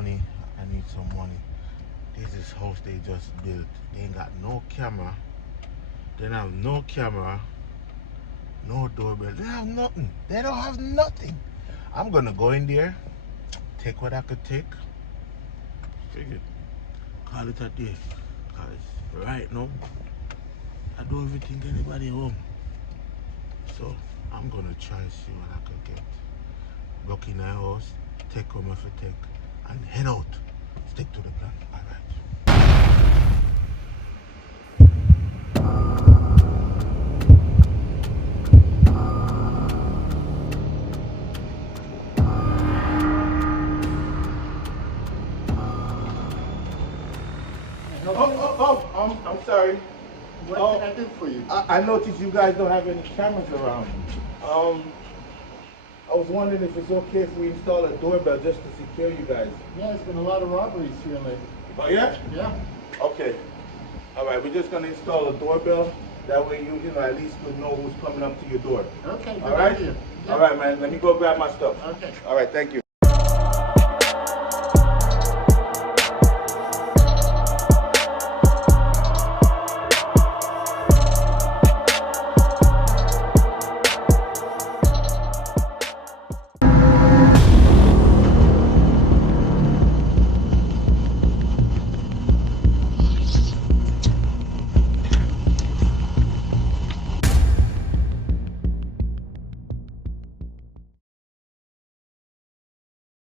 money. I need some money. This is house they just built. They ain't got no camera. They don't have no camera, no doorbell. They have nothing. They don't have nothing. I'm gonna go in there, take what I could take. Figured. Call it a day. Cause right now, I don't even think anybody home. So I'm gonna try and see what I could get. Look in the house, take home if I take, and head out. Stick to the plan. All right. I'm sorry. What can I do for you? I noticed you guys don't have any cameras around. I was wondering if it's okay if we install a doorbell just to secure you guys. Yeah, there's been a lot of robberies here lately. Oh yeah? Yeah. Okay. All right, we're just gonna install a doorbell. That way you know at least would know who's coming up to your door. Okay. All right. Idea. Yeah. All right, man. Let me go grab my stuff. Okay. All right. Thank you.